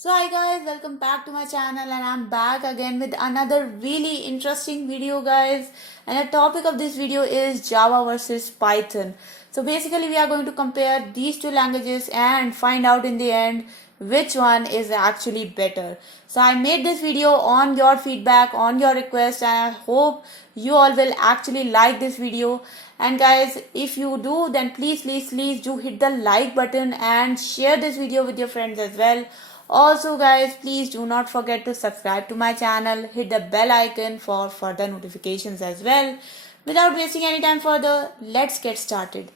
So hi guys, welcome back to my channel and I'm back again with another really interesting video guys. And the topic of this video is Java versus Python. So basically we are going to compare these two languages and find out in the end which one is actually better. So I made this video on your feedback, on your request, and I hope you all will actually like this video. And guys, if you do, then please do hit the like button and share this video with your friends as well. Also guys, please do not forget to subscribe to my channel, hit the bell icon for further notifications as well. Without wasting any time further, let's get started.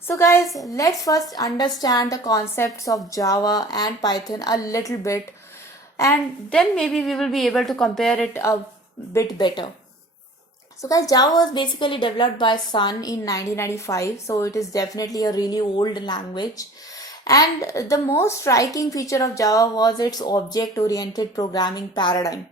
So guys, let's first understand the concepts of Java and Python a little bit, and then maybe we will be able to compare it a bit better. So guys, Java was basically developed by Sun in 1995, so it is definitely a really old language. And the most striking feature of Java was its object-oriented programming paradigm.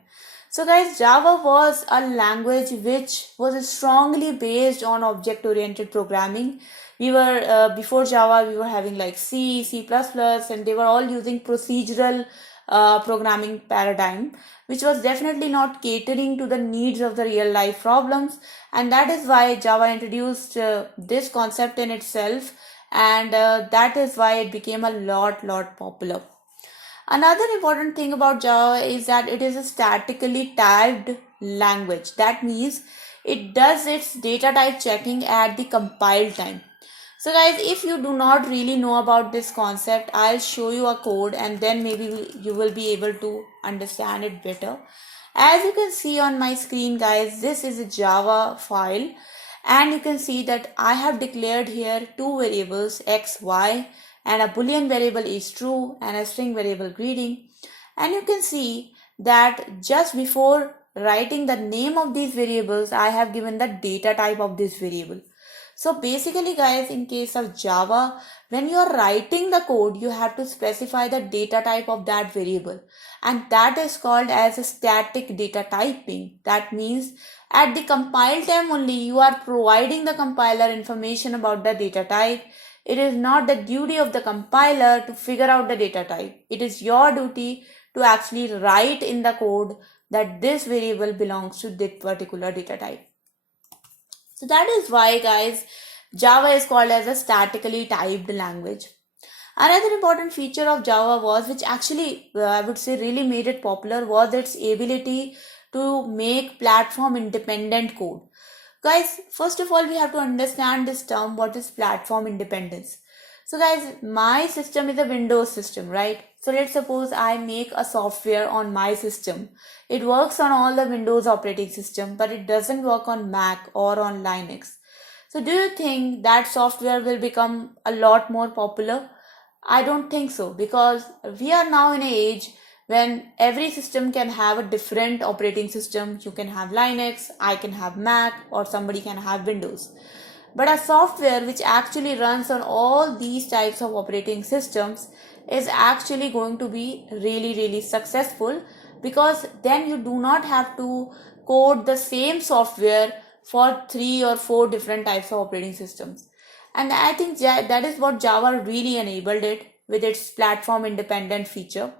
So guys, Java was a language which was strongly based on object-oriented programming. We were before Java, we were having like C, C++, and they were all using procedural programming paradigm, which was definitely not catering to the needs of the real life problems. And that is why Java introduced this concept in itself, and that is why it became a lot popular. Another important thing about Java is that it is a statically typed language. That means it does its data type checking at the compile time. So guys, if you do not really know about this concept, I'll show you a code and then maybe you will be able to understand it better. As you can see on my screen guys, this is a Java file, and you can see that I have declared here two variables x, y, and a boolean variable is true and a string variable greeting. And you can see that just before writing the name of these variables, I have given the data type of this variable. So basically guys, in case of Java, when you are writing the code, you have to specify the data type of that variable, and that is called as a static data typing. That means at the compile time only you are providing the compiler information about the data type. It is not the duty of the compiler to figure out the data type. It is your duty to actually write in the code that this variable belongs to this particular data type. So that is why guys, Java is called as a statically typed language. Another important feature of Java was, which actually I would say really made it popular, was its ability to make platform independent code. Guys, first of all, we have to understand this term, what is platform independence. So guys, my system is a Windows system, right? So let's suppose I make a software on my system. It works on all the Windows operating system, but it doesn't work on Mac or on Linux. So do you think that software will become a lot more popular? I don't think so, because we are now in an age when every system can have a different operating system. You can have Linux, I can have Mac, or somebody can have Windows. But a software which actually runs on all these types of operating systems is actually going to be really successful, because then you do not have to code the same software for 3 or 4 different types of operating systems. And I think that is what Java really enabled it with its platform independent feature.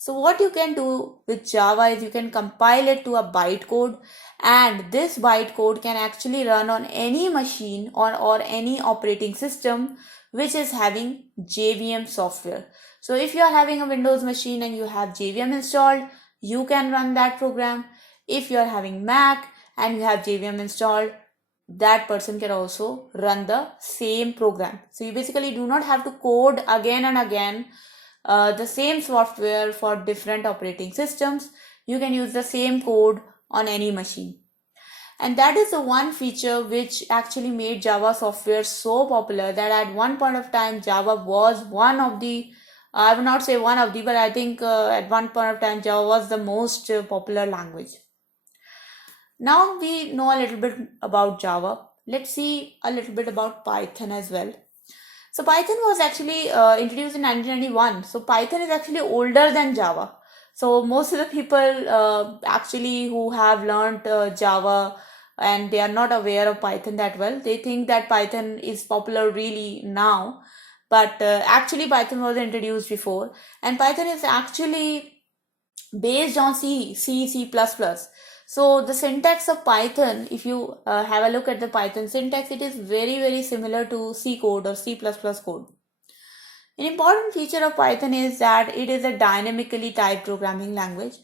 So what you can do with Java is you can compile it to a bytecode, and this bytecode can actually run on any machine or any operating system which is having JVM software. So if you are having a Windows machine and you have JVM installed, you can run that program. If you are having Mac and you have JVM installed, that person can also run the same program. So you basically do not have to code again and again the same software for different operating systems. You can use the same code on any machine. And that is the one feature which actually made Java software so popular, that at one point of time Java was one of the, I would not say one of the, but I think at one point of time Java was the most popular language. Now we know a little bit about Java. Let's see a little bit about Python as well. So Python was actually introduced in 1991. So Python is actually older than Java. So most of the people actually who have learned Java and they are not aware of Python that well, they think that Python is popular really now. but actually Python was introduced before, and Python is actually based on C++. So the syntax of Python, if you have a look at the Python syntax, it is very similar to C code or C++ code. An important feature of Python is that it is a dynamically typed programming language.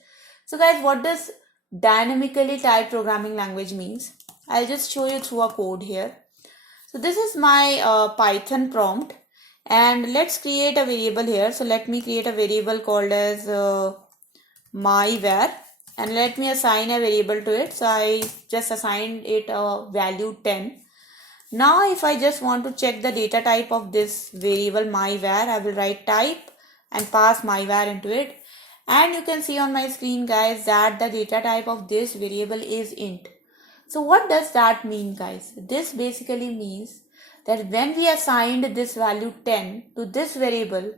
So guys, what does dynamically typed programming language means? I'll just show you through a code here. So this is my Python prompt, and let's create a variable here. So let me create a variable called as myvar, and let me assign a variable to it. So I just assigned it a value 10. Now if I just want to check the data type of this variable myvar, I will write type and pass myvar into it, and you can see on my screen guys that the data type of this variable is int. So what does that mean guys? This basically means that when we assigned this value 10 to this variable,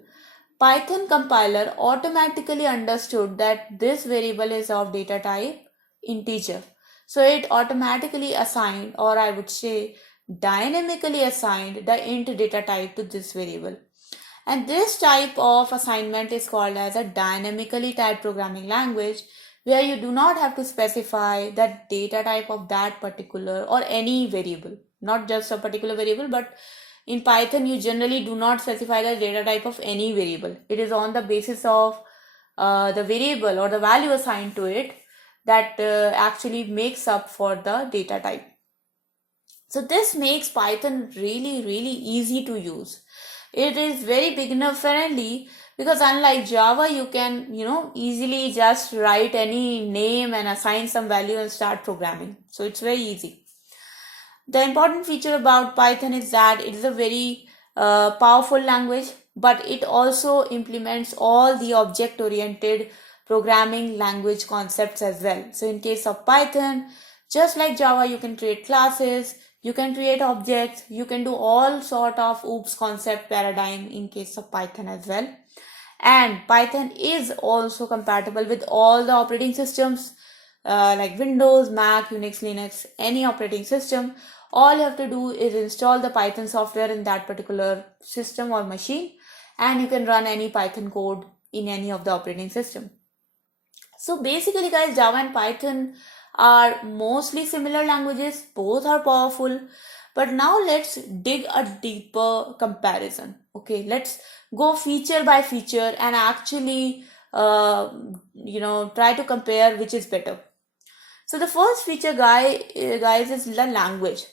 Python compiler automatically understood that this variable is of data type integer. So it automatically assigned, or I would say dynamically assigned, the int data type to this variable. And this type of assignment is called as a dynamically typed programming language, where you do not have to specify the data type of that particular or any variable, not just a particular variable, but in Python you generally do not specify the data type of any variable. It is on the basis of the variable or the value assigned to it that actually makes up for the data type. So this makes Python really easy to use. It is very beginner friendly, because unlike Java, you can easily just write any name and assign some value and start programming. So it's very easy. The important feature about Python is that it is a very powerful language, but it also implements all the object-oriented programming language concepts as well. So in case of Python, just like Java, you can create classes, you can create objects, you can do all sort of OOPS concept paradigm in case of Python as well. And Python is also compatible with all the operating systems like Windows, Mac, Unix, Linux, any operating system. All you have to do is install the Python software in that particular system or machine, and you can run any Python code in any of the operating system. So basically guys, Java and Python are mostly similar languages, both are powerful, but now let's dig a deeper comparison. Okay, let's go feature by feature and actually try to compare which is better. So the first feature guys is the language.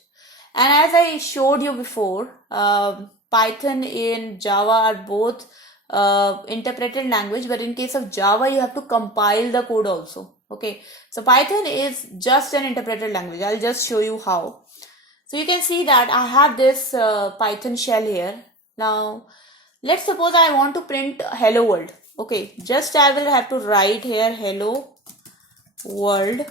And as I showed you before, Python and Java are both interpreted language, but in case of Java, you have to compile the code also. Okay, so Python is just an interpreted language. I'll just show you how. So you can see that I have this Python shell here. Now, let's suppose I want to print hello world. Okay, just I will have to write here hello world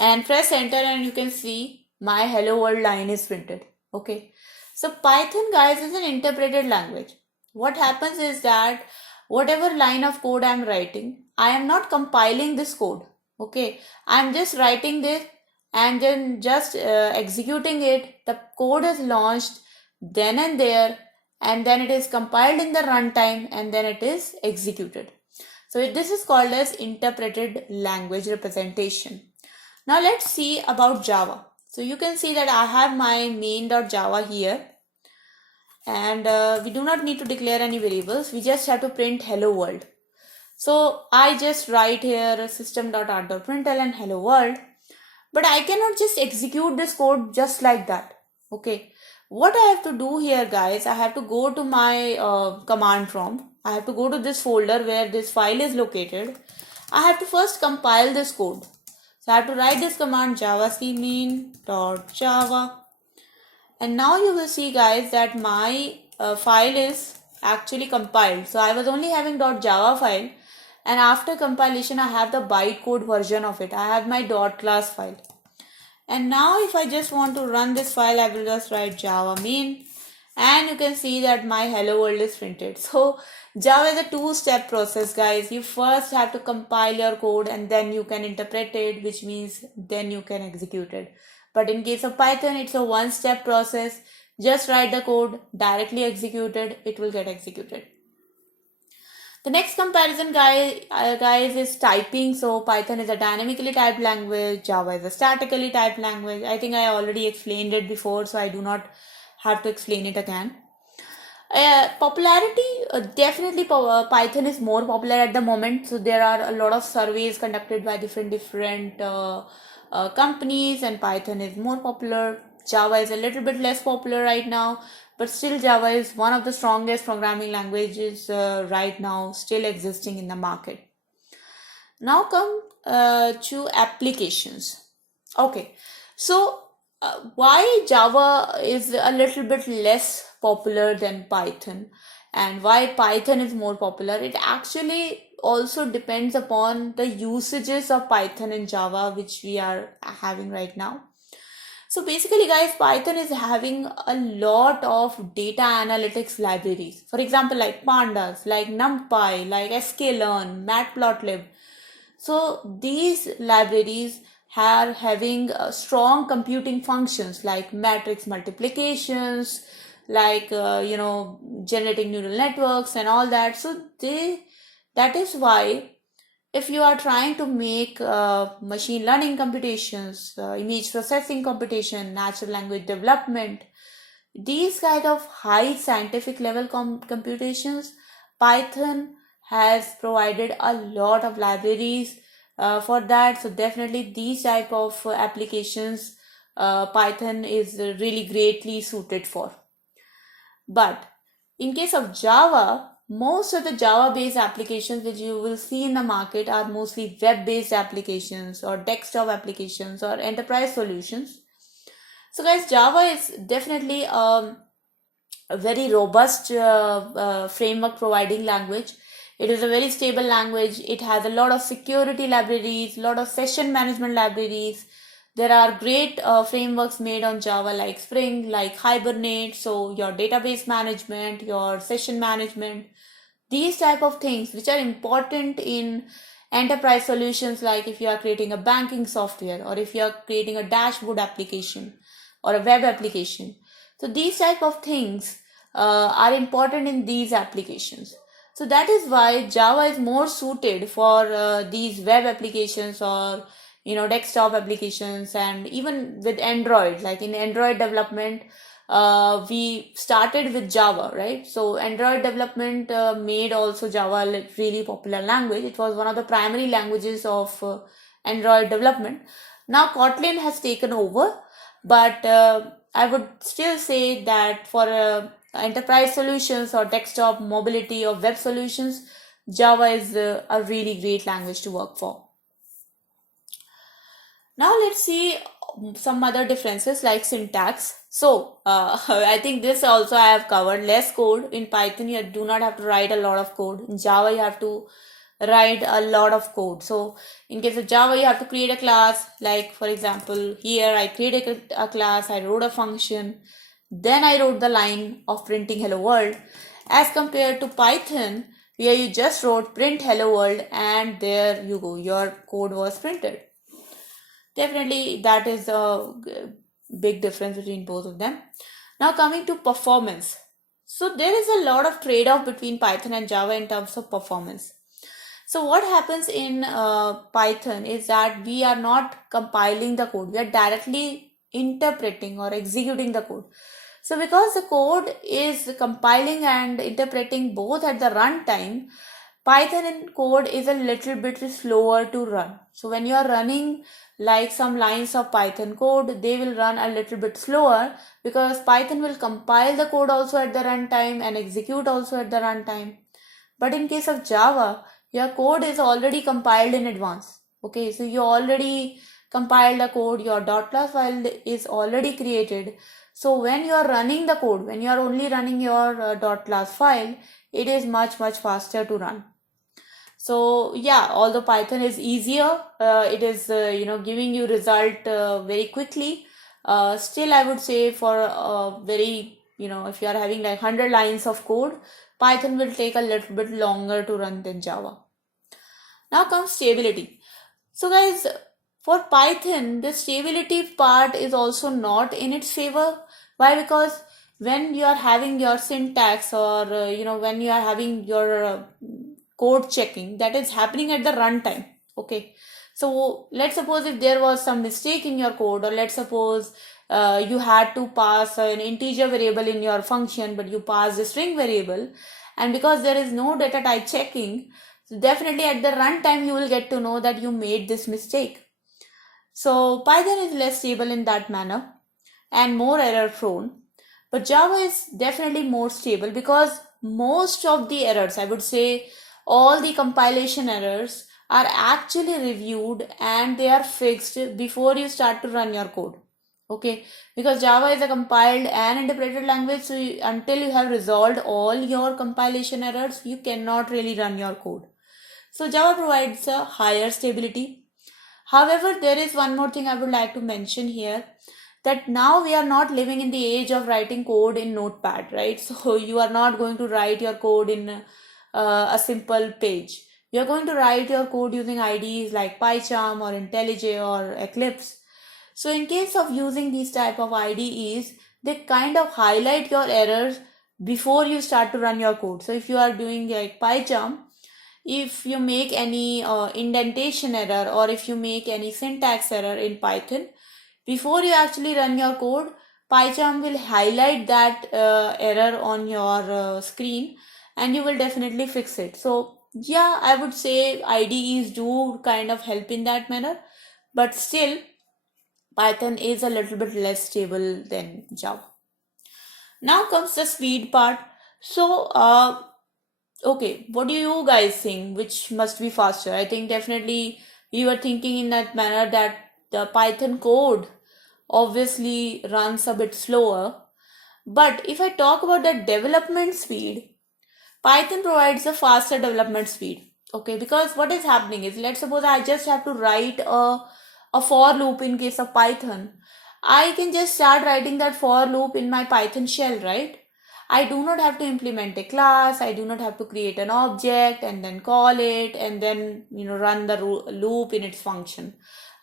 and press enter, and you can see my hello world line is printed. Okay, so Python guys is an interpreted language. What happens is that whatever line of code I am writing, I am not compiling this code. Okay, I am just writing this and then just executing it. The code is launched then and there, and then it is compiled in the runtime, and then it is executed. So this is called as interpreted language representation. Now let's see about Java. So you can see that I have my main.java here, and we do not need to declare any variables. We just have to print hello world. So I just write here system.out.println and hello world, but I cannot just execute this code just like that. Okay, what I have to do here guys, I have to go to my command prompt. I have to go to this folder where this file is located. I have to first compile this code. So I have to write this command javasc main.java, and now you will see guys that my file is actually compiled. So I was only having .java file, and after compilation I have the bytecode version of it. I have my .class file, and now if I just want to run this file, I will just write java main, and you can see that my hello world is printed. So Java is a two-step process guys. You first have to compile your code and then you can interpret it, which means then you can execute it. But in case of Python, it's a one-step process. Just write the code, directly executed, it will get executed. The next comparison guys is typing. So Python is a dynamically typed language, Java is a statically typed language. I think I already explained it before, so I do not have to explain it again. Popularity, definitely Python is more popular at the moment. So there are a lot of surveys conducted by different companies, and Python is more popular. Java is a little bit less popular right now, but still Java is one of the strongest programming languages right now, still existing in the market. Now come to applications. Okay, so why Java is a little bit less popular than Python, and why Python is more popular? It actually also depends upon the usages of Python and Java which we are having right now. So basically guys, Python is having a lot of data analytics libraries. For example, like pandas, like NumPy, like sklearn, matplotlib. So these libraries are having strong computing functions like matrix multiplications, like generating neural networks and all that. So that is why if you are trying to make machine learning computations, image processing computation, natural language development, these kind of high scientific level computations, Python has provided a lot of libraries for that. So definitely these type of applications Python is really greatly suited for. But in case of Java, most of the Java based applications which you will see in the market are mostly web based applications or desktop applications or enterprise solutions. So guys, Java is definitely a very robust framework providing language. It is a very stable language. It has a lot of security libraries, a lot of session management libraries. There are great frameworks made on Java like Spring, like Hibernate. So your database management, your session management, these type of things which are important in enterprise solutions, like if you are creating a banking software or if you are creating a dashboard application or a web application. So these type of things are important in these applications. So that is why Java is more suited for these web applications or desktop applications, and even with Android, like in Android development, we started with Java, right? So Android development made also Java a really popular language. It was one of the primary languages of Android development. Now Kotlin has taken over, but I would still say that for enterprise solutions or desktop mobility or web solutions, Java is a really great language to work for. Now let's see some other differences like syntax. So I think this also I have covered. Less code. In Python you do not have to write a lot of code. In Java you have to write a lot of code. So in case of Java you have to create a class, like for example here I created a class, I wrote a function, then I wrote the line of printing hello world, as compared to Python where you just wrote print hello world and there you go, your code was printed. Definitely that is a big difference between both of them. Now coming to performance. So there is a lot of trade-off between Python and Java in terms of performance. So what happens in Python is that we are not compiling the code. We are directly interpreting or executing the code. So because the code is compiling and interpreting both at the runtime, Python code is a little bit slower to run. So when you are running like some lines of Python code, they will run a little bit slower because Python will compile the code also at the runtime and execute also at the runtime. But in case of Java, your code is already compiled in advance. Okay, so you already compiled the code, your .class file is already created. So when you are running the code, when you are only running your .class file, it is much faster to run. So yeah, although Python is easier, it is giving you result very quickly. Still, I would say for very if you are having like 100 lines of code, Python will take a little bit longer to run than Java. Now comes stability. So guys, for Python, the stability part is also not in its favor. Why? Because when you are having your syntax, or when you are having your code checking, that is happening at the runtime. Okay, so let's suppose if there was some mistake in your code, or let's suppose you had to pass an integer variable in your function, but you passed a string variable, and because there is no data type checking, so definitely at the runtime you will get to know that you made this mistake. So Python is less stable in that manner and more error prone. But Java is definitely more stable because most of the errors, I would say all the compilation errors, are actually reviewed and they are fixed before you start to run your code. Okay, because Java is a compiled and interpreted language, so until you have resolved all your compilation errors, you cannot really run your code. So Java provides a higher stability. However, there is one more thing I would like to mention here, that now we are not living in the age of writing code in Notepad, right? So you are not going to write your code in a simple page. You are going to write your code using IDEs like PyCharm or IntelliJ or Eclipse. So in case of using these type of IDEs, they kind of highlight your errors before you start to run your code. So if you are doing like PyCharm, if you make any indentation error, or if you make any syntax error in Python, before you actually run your code, PyCharm will highlight that error on your screen, and you will definitely fix it. So yeah, I would say IDEs do kind of help in that manner, but still Python is a little bit less stable than Java. Now comes the speed part. So okay, what do you guys think? Which must be faster? I think definitely we were thinking in that manner that the Python code obviously runs a bit slower. But if I talk about the development speed, Python provides a faster development speed. Okay, because what is happening is, let's suppose I just have to write a for loop in case of Python. I can just start writing that for loop in my Python shell, right? I do not have to implement a class. I do not have to create an object and then call it and then run the loop in its function.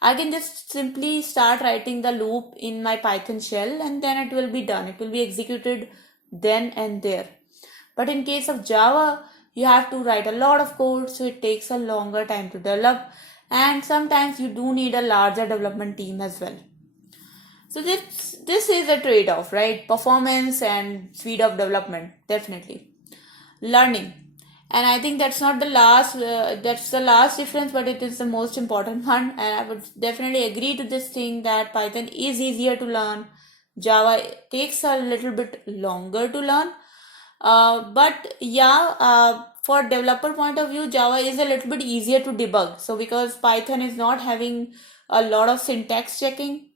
I can just simply start writing the loop in my Python shell, and then it will be done. It will be executed then and there. But in case of Java, you have to write a lot of code, so it takes a longer time to develop, and sometimes you do need a larger development team as well. So this is a trade-off, right? Performance and speed of development, definitely. Learning, and I think that's not the last. That's the last difference, but it is the most important one. And I would definitely agree to this thing that Python is easier to learn. Java takes a little bit longer to learn. But yeah, for developer point of view, Java is a little bit easier to debug. So because Python is not having a lot of syntax checking,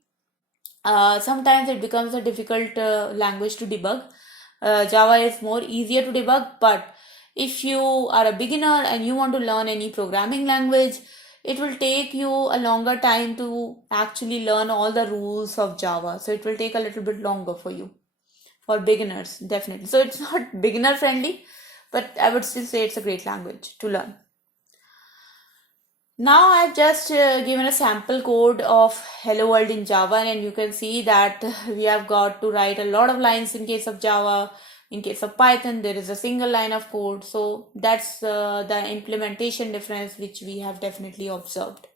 sometimes it becomes a difficult language to debug. Java is more easier to debug, but if you are a beginner and you want to learn any programming language, it will take you a longer time to actually learn all the rules of Java. So it will take a little bit longer for you, for beginners, definitely. So it's not beginner friendly, but I would still say it's a great language to learn. Now I've just given a sample code of Hello World in Java, and you can see that we have got to write a lot of lines in case of Java. In case of Python, there is a single line of code. So that's the implementation difference which we have definitely observed.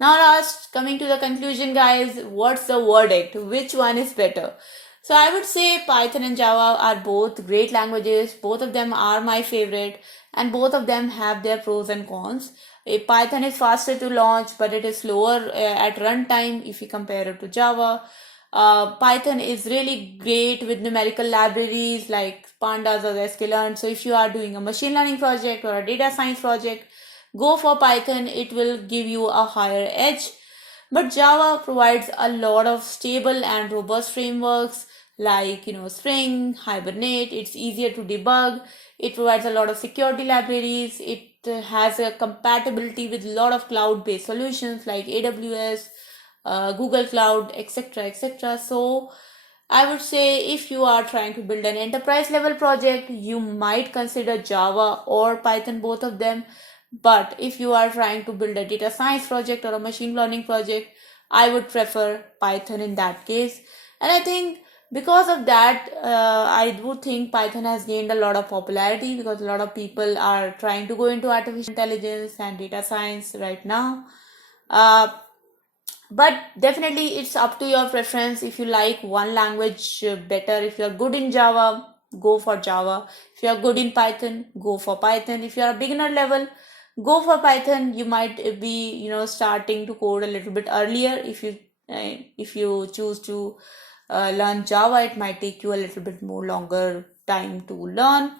Now last, coming to the conclusion, guys, what's the verdict? Which one is better? So I would say Python and Java are both great languages. Both of them are my favorite, and both of them have their pros and cons. Python is faster to launch, but it is slower at runtime if you compare it to Java. Python is really great with numerical libraries like pandas or sklearn. So if you are doing a machine learning project or a data science project, go for Python. It will give you a higher edge. But Java provides a lot of stable and robust frameworks like Spring, Hibernate. It's easier to debug. It provides a lot of security libraries. It has a compatibility with a lot of cloud-based solutions like AWS, Google Cloud, etc., etc. So I would say if you are trying to build an enterprise level project, you might consider Java or Python, both of them. But if you are trying to build a data science project or a machine learning project, I would prefer Python in that case. And I think Because of that, I do think Python has gained a lot of popularity because a lot of people are trying to go into artificial intelligence and data science right now. uh, but definitely it's up to your preference. If you like one language better, if you're good in Java, go for Java. If you're good in Python, go for Python. If you're a beginner level, go for Python. You might be, starting to code a little bit earlier. If you choose to learn Java, it might take you a little bit more longer time to learn.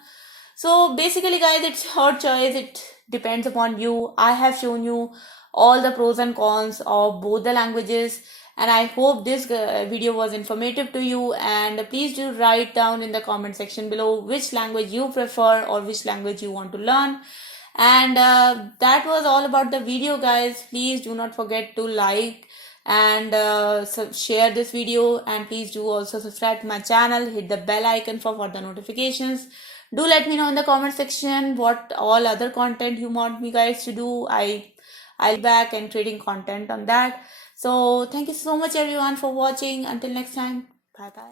So basically, guys, it's your choice. It depends upon you. I have shown you all the pros and cons of both the languages, and I hope this video was informative to you. And please do write down in the comment section below which language you prefer or which language you want to learn. And that was all about the video, guys. Please do not forget to like and share this video, and please do also subscribe to my channel, hit the bell icon for further notifications. Do let me know in the comment section what all other content you want me guys to do. I'll be back and creating content on that. So thank you so much everyone for watching. Until next time, bye bye.